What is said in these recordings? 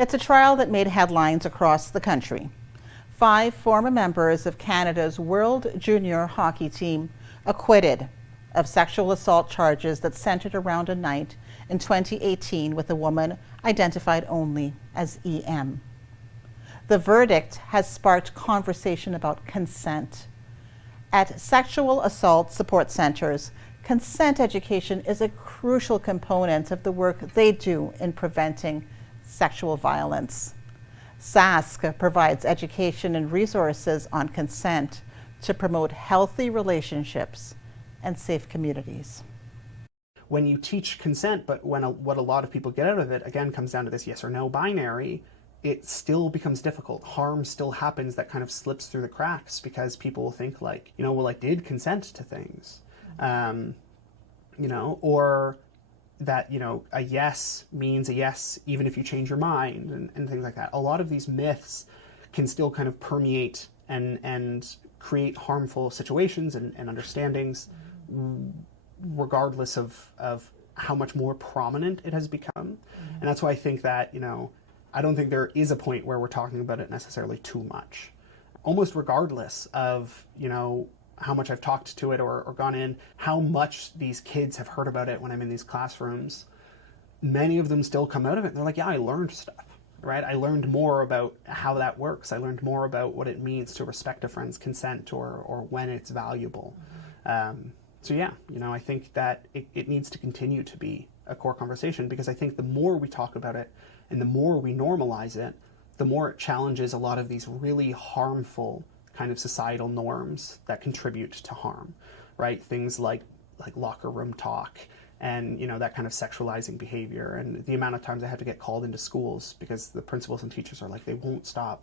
It's a trial that made headlines across the country. 5 former members of Canada's World Junior Hockey team acquitted of sexual assault charges that centered around a night in 2018 with a woman identified only as EM. The verdict has sparked conversation about consent. At sexual assault support centers, consent education is a crucial component of the work they do in preventing sexual violence. SASC provides education and resources on consent to promote healthy relationships and safe communities. When you teach consent, but what a lot of people get out of it, again, comes down to this yes or no binary, it still becomes difficult. Harm still happens that kind of slips through the cracks because people will think like, well, I did consent to things, or that, a yes means a yes even if you change your mind and things like that. A lot of these myths can still kind of permeate and create harmful situations and understandings regardless of how much more prominent it has become. And that's why I think that, I don't think there is a point where we're talking about it necessarily too much. Almost regardless of, how much I've talked to it or gone in, how much these kids have heard about it when I'm in these classrooms, many of them still come out of it and they're like, yeah, I learned stuff, right? I learned more about how that works. I learned more about what it means to respect a friend's consent or when it's valuable. So yeah, I think that it needs to continue to be a core conversation because I think the more we talk about it and the more we normalize it, the more it challenges a lot of these really harmful kind of societal norms that contribute to harm, right? Things like locker room talk and, that kind of sexualizing behavior and the amount of times I have to get called into schools because the principals and teachers are like, they won't stop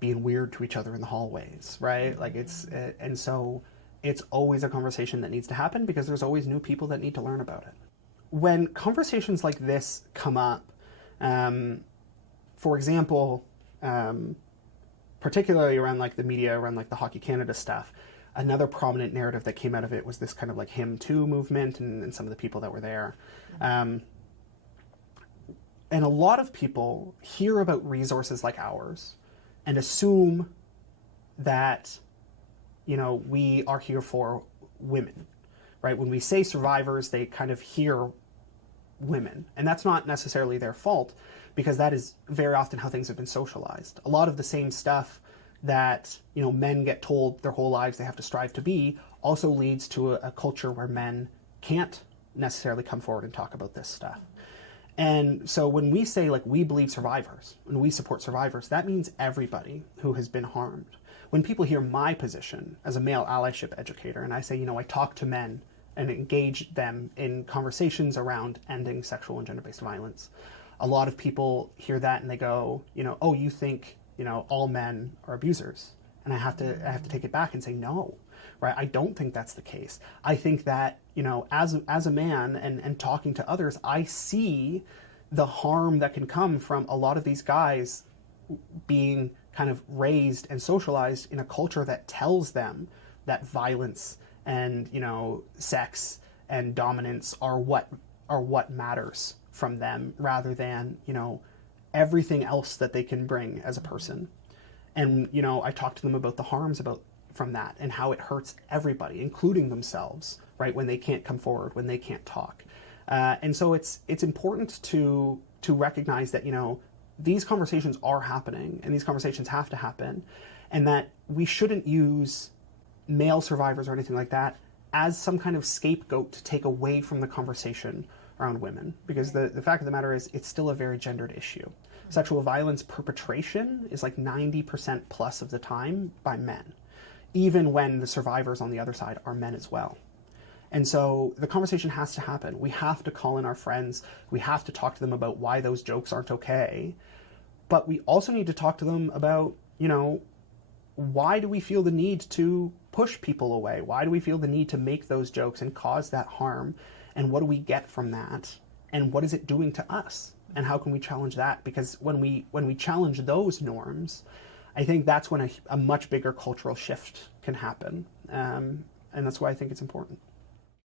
being weird to each other in the hallways, right? And so it's always a conversation that needs to happen because there's always new people that need to learn about it. When conversations like this come up, for example, particularly around the media, around the Hockey Canada stuff, another prominent narrative that came out of it was this kind of Him Too movement and some of the people that were there. And a lot of people hear about resources like ours and assume that, we are here for women, right? When we say survivors, they kind of hear women, and that's not necessarily their fault because that is very often how things have been socialized. A lot of the same stuff that, men get told their whole lives they have to strive to be also leads to a culture where men can't necessarily come forward and talk about this stuff. And so when we say we believe survivors, when we support survivors, that means everybody who has been harmed. When people hear my position as a male allyship educator and I say, I talk to men and engage them in conversations around ending sexual and gender-based violence, a lot of people hear that and they go, oh, you think, all men are abusers. And I have to take it back and say, no, right? I don't think that's the case. I think that, as a man and talking to others, I see the harm that can come from a lot of these guys being kind of raised and socialized in a culture that tells them that violence and, sex and dominance are what matters from them rather than, everything else that they can bring as a person. And, I talk to them about the harms from that and how it hurts everybody, including themselves, right? When they can't come forward, when they can't talk. And so it's important to recognize that, these conversations are happening and these conversations have to happen, and that we shouldn't use male survivors or anything like that as some kind of scapegoat to take away from the conversation around women, because the fact of the matter is it's still a very gendered issue. Sexual violence perpetration is 90% plus of the time by men, even when the survivors on the other side are men as well. And so the conversation has to happen. We have to call in our friends. We have to talk to them about why those jokes aren't okay. But we also need to talk to them about, why do we feel the need to push people away? Why do we feel the need to make those jokes and cause that harm? And what do we get from that? And what is it doing to us? And how can we challenge that? Because when we challenge those norms, I think that's when a much bigger cultural shift can happen. And that's why I think it's important.